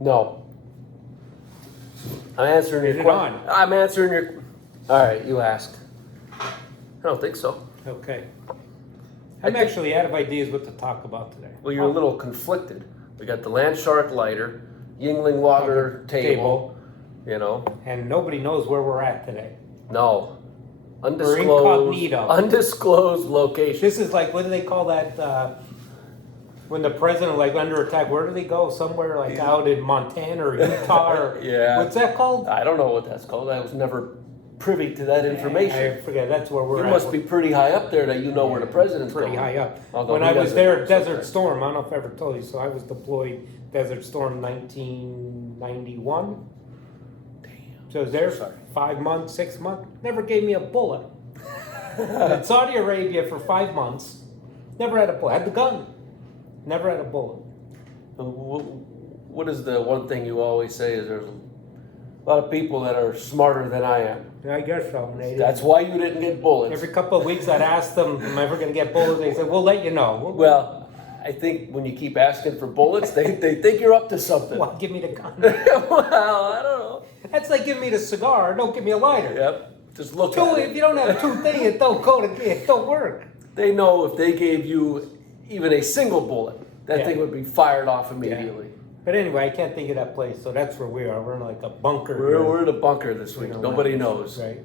No. I'm answering Is your it question. on? I'm answering your... All right, you asked. I don't think so. Okay. I'm actually out of ideas what to talk about today. Well, you're a little conflicted. We got the Land Shark lighter, Yingling Lager table, you know. And nobody knows where we're at today. No. We're Undisclosed. incognito. Undisclosed location. This is like, what do they call that, when the president like under attack, where do they go? Somewhere like out in Montana or Utah or Yeah. what's that called? I don't know what that's called. I was never privy to that information. I forget, that's where we're You at. must be pretty high up there that you know where the president's pretty going. high up. Although When he I was doesn't there know at Desert sometimes. Storm, I don't know if I ever told you, so I was deployed Desert Storm 1991. Damn. So I was there Sorry. 5 months, 6 months, never gave me a bullet. In Saudi Arabia for 5 months, never had a bullet. Had the gun, never had a bullet. What is the one thing you always say is there's a lot of people that are smarter than I am. I guess so. That's why you didn't get bullets. Every couple of weeks I'd ask them, am I ever going to get bullets? They said, we'll let you know. Well, I think when you keep asking for bullets, they think you're up to something. Well, give me the gun. Well, I don't know. That's like giving me the cigar, don't give me a lighter. Yep. Just look Two, at if it. you don't have two things, it don't work. They know if they gave you even a single bullet, that Yeah. thing would be fired off immediately. But anyway, I can't think of that place, so that's where we are. We're in like a bunker. We're in a bunker this week. You know, Nobody knows. Right.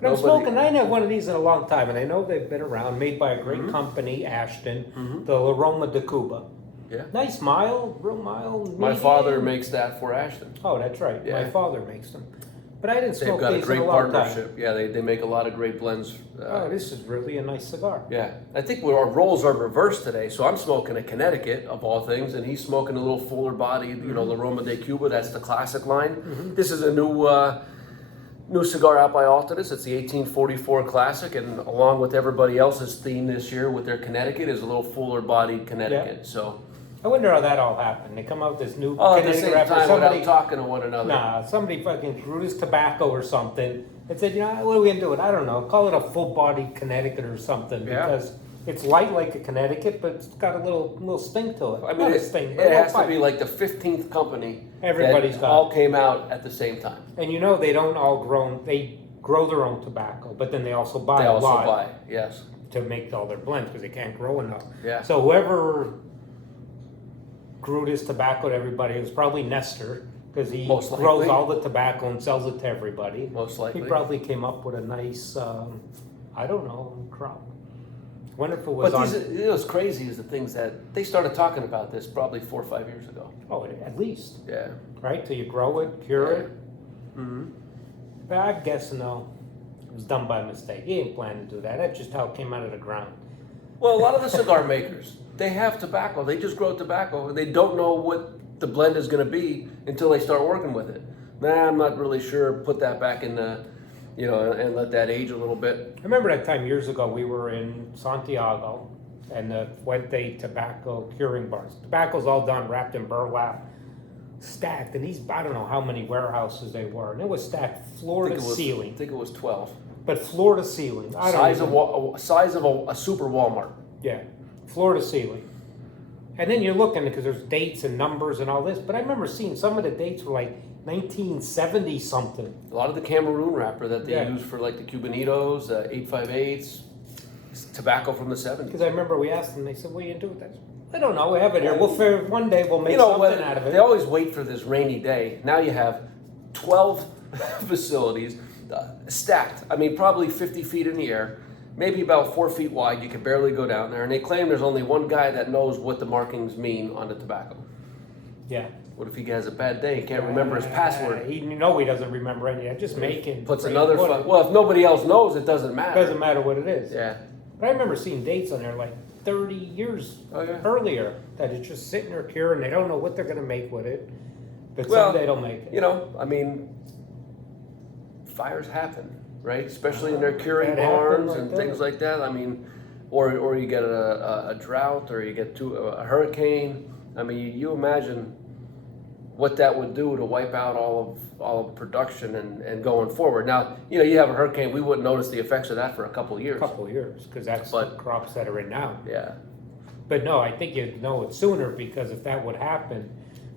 But I'm smoking, I ain't had one of these in a long time, and I know they've been around, made by a great company, Ashton, the Aroma de Cuba. Yeah. Nice, mild, real mild. My medium. father makes that for Ashton. Oh, that's right. Yeah. My father makes them. But I didn't They've smoke got a these great in a long time. partnership. Yeah, they make a lot of great blends. Oh, this is really a nice cigar. Yeah, I think our roles are reversed today. So I'm smoking a Connecticut of all things, and he's smoking a little fuller body, you know, La Roma de Cuba. That's the classic line. This is a new cigar out by Altadis. It's the 1844 Classic, and along with everybody else's theme this year with their Connecticut is a little fuller bodied Connecticut. So I wonder how that all happened. They come out with this new all at the Connecticut same wrapper. time Somebody, without talking to one another. nah, somebody fucking grew this tobacco or something and said, you know, what are we gonna do? I don't know. Call it a full-bodied Connecticut or something Yeah. because it's light like a Connecticut, but it's got a little sting to it. I mean, Not a it sting, but has a to little be bite. like the 15th company Everybody's that got all it. came out at the same time. And you know, they don't all grow. They grow their own tobacco, but then they also buy They a also lot buy, yes. to make all their blends because they can't grow enough. Yeah. So whoever grew this tobacco to everybody, it was probably Nestor, because he Most grows likely. all the tobacco and sells it to everybody. Most likely. He probably came up with a nice, I don't know, crop. Wonder if it was But on. these, what's crazy is the things that they started talking about this probably 4 or 5 years ago. Oh, at least, Yeah. right? Till you grow it, cure it. Mm-hmm. But I guess no, it was done by mistake. He ain't planning to do that. That's just how it came out of the ground. Well, a lot of the cigar makers, they have tobacco. They just grow tobacco, and they don't know what the blend is going to be until they start working with it. Nah, I'm not really sure. Put that back in the, you know, and let that age a little bit. I remember that time years ago we were in Santiago and the Fuente tobacco curing bars. Tobacco's all done, wrapped in burlap, stacked. And these, I don't know how many warehouses they were. And it was stacked floor to ceiling. I think it was 12. But floor to ceiling. I don't Size of a super Walmart. Yeah, floor to ceiling. And then you're looking because there's dates and numbers and all this. But I remember seeing some of the dates were like 1970 something. A lot of the Cameroon wrapper that they Yeah. use for like the Cubanitos, 858s, tobacco from the 70s. Because I remember we asked them, they said, what do you do with that? I don't know, we have it here. We'll figure, one day we'll make something out of it. They always wait for this rainy day. Now you have 12 facilities stacked. I mean, probably 50 feet in the air, maybe about 4 feet wide. You can barely go down there. And they claim there's only one guy that knows what the markings mean on the tobacco. Yeah. What if he has a bad day and can't remember his password? He doesn't remember any. Just making. Puts another. Well, if nobody else knows, it doesn't matter. Doesn't matter what it is. Yeah. But I remember seeing dates on there like 30 years earlier that it's just sitting there curing. They don't know what they're going to make with it, but someday they'll make it. You know, I mean, fires happen, right? Especially in their curing barns and things like that. I mean, or you get a drought, or you get a hurricane. I mean, you imagine what that would do to wipe out all of production and going forward. Now, you know, you have a hurricane, we wouldn't notice the effects of that for a couple of years. Because that's the crops that are in now. Yeah. But no, I think you'd know it sooner because if that would happen,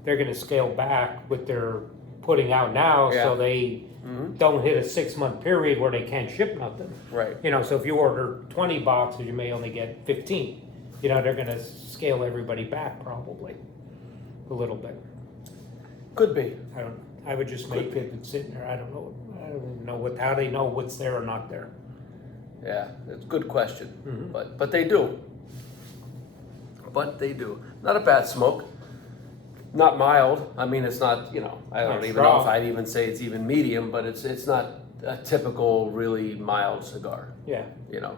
they're gonna scale back what they're putting out now, Yeah. so they don't hit a 6-month period where they can't ship nothing. Right. You know, so if you order 20 boxes, you may only get 15. You know, they're gonna scale everybody back probably a little bit. Could be. I would just make it sitting there. I don't know. I don't even know how they know what's there or not there. Yeah, it's a good question, Mhm. but they do. But they do. Not a bad smoke. Not mild. I mean, it's not. You know, I don't Not even know if strong. I'd even say it's even medium, but it's not a typical really mild cigar. Yeah. You know,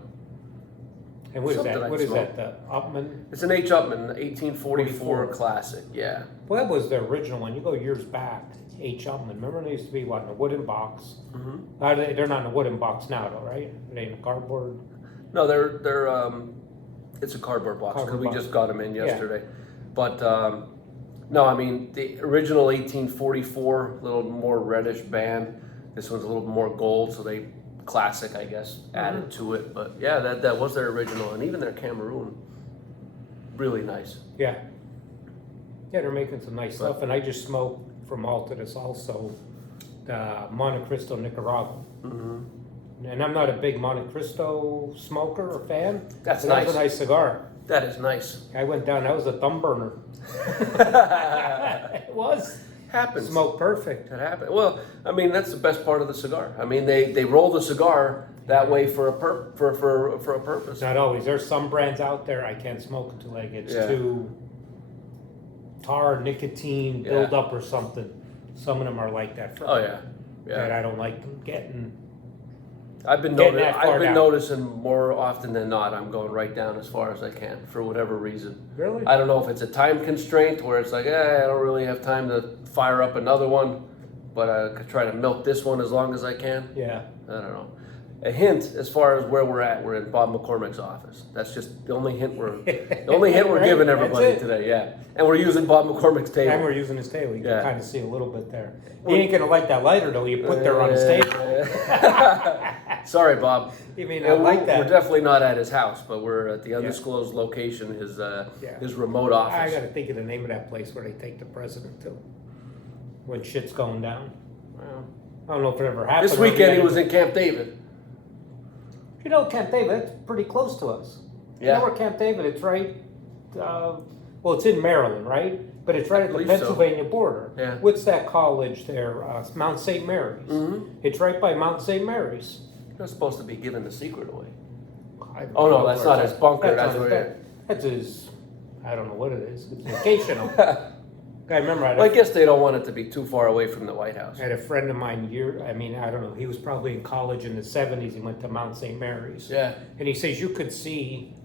And what is Something that? I'd What is smoke. that? The Upman? it's an H. Upman 1844 44. classic. Yeah. Well, that was the original one. You go years back. H. Upman. Remember, they used to be what in a wooden box. Mm-hmm. They're not in a wooden box now, though, right? Are they in a cardboard? No, they're it's a cardboard box because Cardboard we box. just got them in Yeah. yesterday. But no, I mean the original 1844, a little more reddish band. This one's a little more gold, so they classic, I guess, added to it. But yeah, that was their original, and even their Cameroon, really nice. Yeah. Yeah, they're making some nice stuff, and I just smoked from Malta this also, the Monte Cristo Nicaragua. Mm-hmm. And I'm not a big Monte Cristo smoker or fan. That's but that nice. was a nice cigar. That is nice. I went down, that was a thumb burner. It was. Happens. Smoked perfect. That happened. Well, I mean that's the best part of the cigar. I mean they roll the cigar that way for a purpose. Not always. There's some brands out there I can't smoke until I get Yeah. too tar, nicotine, build up or something. Some of them are like that. Oh yeah, That yeah. I don't like them getting. I've been Getting that far down. noticing more often than not. I'm going right down as far as I can for whatever reason. Really? I don't know if it's a time constraint where it's like, I don't really have time to fire up another one, but I could try to milk this one as long as I can. Yeah. I don't know. A hint as far as where we're at. We're in Bob McCormick's office. That's just the only hint we're Right, giving that's everybody it. today. Yeah, and we're using Bob McCormick's And table. we're using his table. You Yeah. can kind of see a little bit there. He ain't gonna like that lighter though. You put there on his table. Sorry, Bob. You mean Yeah, I like we're that? definitely not at his house, but we're at the undisclosed location, his remote I office. gotta think of the name of that place where they take the president to when shit's going down. Well, I don't know if it ever happened. this or if weekend he had- was in Camp David. You know, Camp David, that's pretty close to us. You Yeah. know where Camp David? It's right. Well, it's in Maryland, right? But it's right at the believe so. Pennsylvania border. Yeah. What's that college there? Mount St. Mary's. Mm-hmm. It's right by Mount St. Mary's. You're supposed to be giving the secret away. I don't Oh, no, know that's where not it's his at. bunker, that's not where his- it- That's his. I don't know what it is. It's vocational. I remember I had, Well, I guess they don't want it to be too far away from the White House. I had a friend of mine I don't know, he was probably in college in the 70s. He went to Mount St. Mary's. Yeah. And he says you could see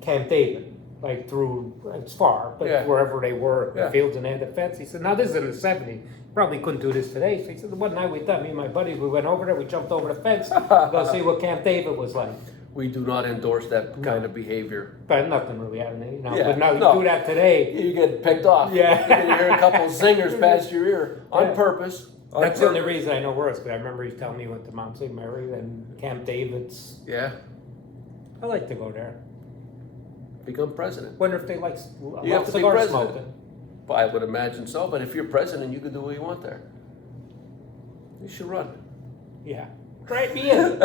Camp David, like through, it's far, but Yeah. wherever they were, Yeah. the fields and they had the fence. He said, now this is in the 70s. Probably couldn't do this today. So he said, the one night we done, me and my buddies, we went over there, we jumped over the fence to go see what Camp David was like. We do not endorse that kind of behavior. But nothing really happened, you know. Yeah, But now you no. do that today. You get picked off. Yeah. You're gonna hear a couple zingers past your ear on Yeah. purpose. On That's the only purpose. reason I know where it's, because I remember he telling me he went to Mount St. Mary and Camp David's. Yeah. I like to go there. Become president. Wonder if they like You have to be cigar president. smoking. Well, I would imagine so, but if you're president, you can do what you want there. You should run. Yeah. Write me in.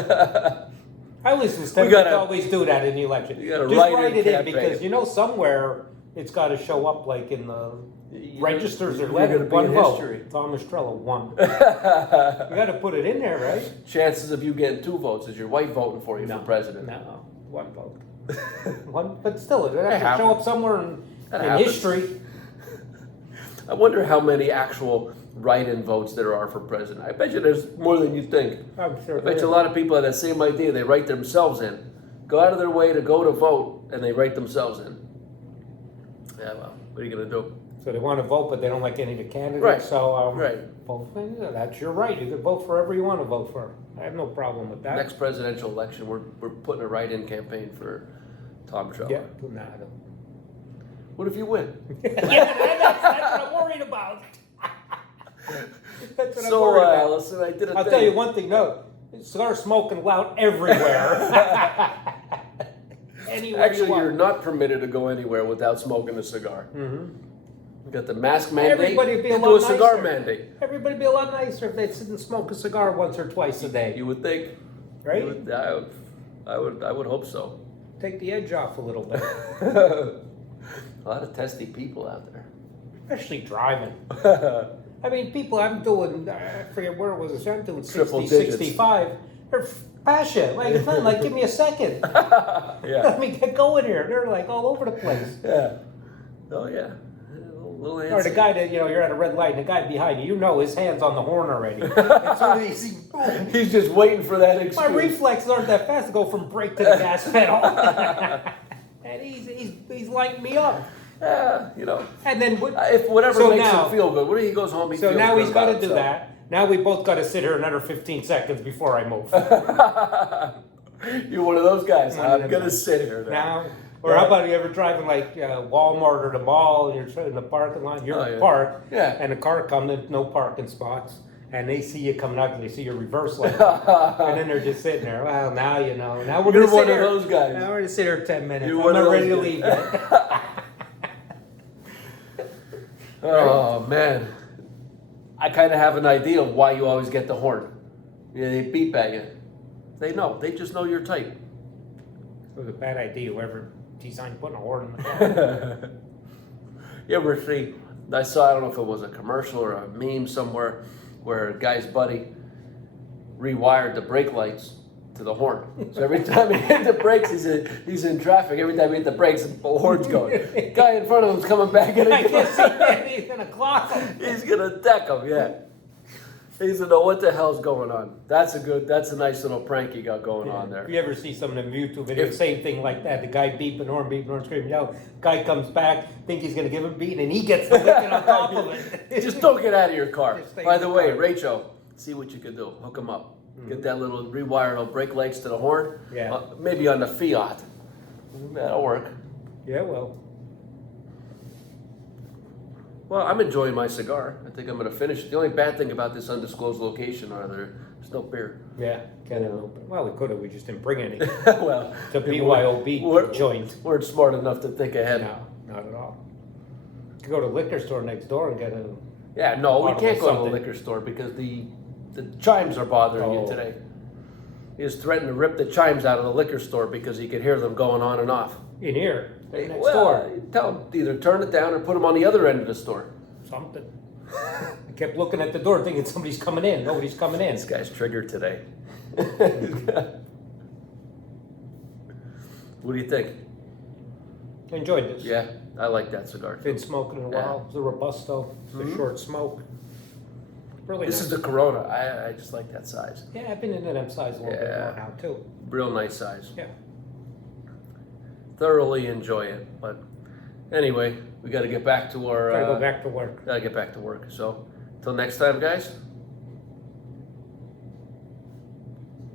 I always was tempted gotta- to always do that in the election. You gotta Just write write in it in campaign. because you know somewhere it's got to show up like in the registers or You're letter. gonna be One in vote. history. Thomas Trello won. You got to put it in there, right? Chances of you getting 2 votes is your wife voting for you for president. No, one vote. One, but still, it has to happens. show up somewhere That in happens. history. I wonder how many actual write-in votes there are for president. I bet you there's more than you think. I'm sure. I bet you a lot of people have that same idea. They write themselves in. Go out of their way to go to vote, and they write themselves in. Yeah, well, what are you going to do? So they want to vote, but they don't like any of the candidates. Right. So Right. vote. Yeah, that's your right. You can vote for whoever you want to vote for. I have no problem with that. Next presidential election, we're putting a write-in campaign for Tom Trump. Yeah. No, I don't. What if you win? Yeah, that's what I'm worried about. That's what I'm So, worried about. listen, I did a I'll thing. tell you one thing, though. Cigar smoking allowed everywhere. Anywhere Actually, you want. you're not permitted to go anywhere without smoking a cigar. Mhm. We got the mask mandate. Everybody'd be a and lot do a cigar nicer. mandate. Everybody'd be a lot nicer if they'd sit and smoke a cigar once or twice a day, You would think. right? I would hope so. Take the edge off a little bit, A lot of testy people out there. especially driving. I mean, people, I'm doing, I forget where it was, I'm doing Triple 60, digits. 65. They're passionate. Like, it's not like, give me a second. Yeah. Let me get going here. They're like all over the place. Yeah. Oh yeah. Little Or the antsy. guy that, you're at a red light and the guy behind you, his hand's on the horn already. And so he's, boom. He's just waiting for that My excuse. reflexes aren't that fast to go from brake to the gas pedal. And he's lighting me up. Yeah, And then, if whatever So makes now- him feel good. What if he goes home? He so feels now good he's got to about do himself. that. Now we both got to sit here another 15 seconds before I move. You're one of those guys. One of I'm them gonna guys. sit here now. Now, or how about you ever driving like Walmart or the mall and you're in the parking lot, you're Oh, yeah. parked, Yeah. and a car comes in, no parking spots, and they see you coming out and they see your reverse light, and then they're just sitting there. Well, now you know. Now we're You're gonna sit one of here. those guys. Now we're gonna sit here 10 minutes. You're I'm one of not ready to those leave guys. yet. Oh man, I kind of have an idea of why you always get the horn. Yeah, they beep at you. They know. They just know your type. It was a bad idea. Whoever designed putting a horn in the car. You ever see? I don't know if it was a commercial or a meme somewhere, where a guy's buddy rewired the brake lights to the horn. So every time he hit the brakes, he's in traffic. Every time he hit the brakes, the horn's going. Guy in front of him's coming back in. I can't see that. He's gonna clock him. He's gonna deck him. Yeah. He's gonna know what the hell's going on. That's a nice little prank you got going on If there. you ever see some of them YouTube videos, If- same thing like that. The guy beeping horn, screaming out. Guy comes back, think he's gonna give him a beat, and he gets the licking on top of it. Just don't get out of your car. Just stay By in the the way, car. Rachel, see what you can do. Hook them up. Get that little rewire those brake lights to the horn. Yeah. Maybe on the Fiat. That'll work. Yeah, well, Well, I'm enjoying my cigar. I think I'm gonna finish it. The only bad thing about this undisclosed location there's no beer. yeah, kind of. Well, we could have. We just didn't bring any. Well, It's a we BYOB we're- joint. weren't smart enough to think ahead. No, not at all. You could go to the liquor store next door and get a. Yeah, no, we Bottle can't of go to the something. liquor store because the chimes are bothering you Oh. today. He just threatened to rip the chimes out of the liquor store because he could hear them going on and off. In here, they're next Well, door. tell him to either turn it down or put them on the other end of the store. Something. I kept looking at the door thinking somebody's coming in. Nobody's coming in. This guy's triggered today. What do you think? Enjoyed this. Yeah, I like that cigar. Been smoking in a Yeah. while. It's a Robusto. It's a short smoke. Really This nice. is the Corona. I just like that size. Yeah, I've been into them size a little bit Yeah. more now too. Real nice size. Yeah. Thoroughly enjoy it. But anyway, we got to get back to our. Gotta go back to work. Gotta get back to work. So, till next time, guys.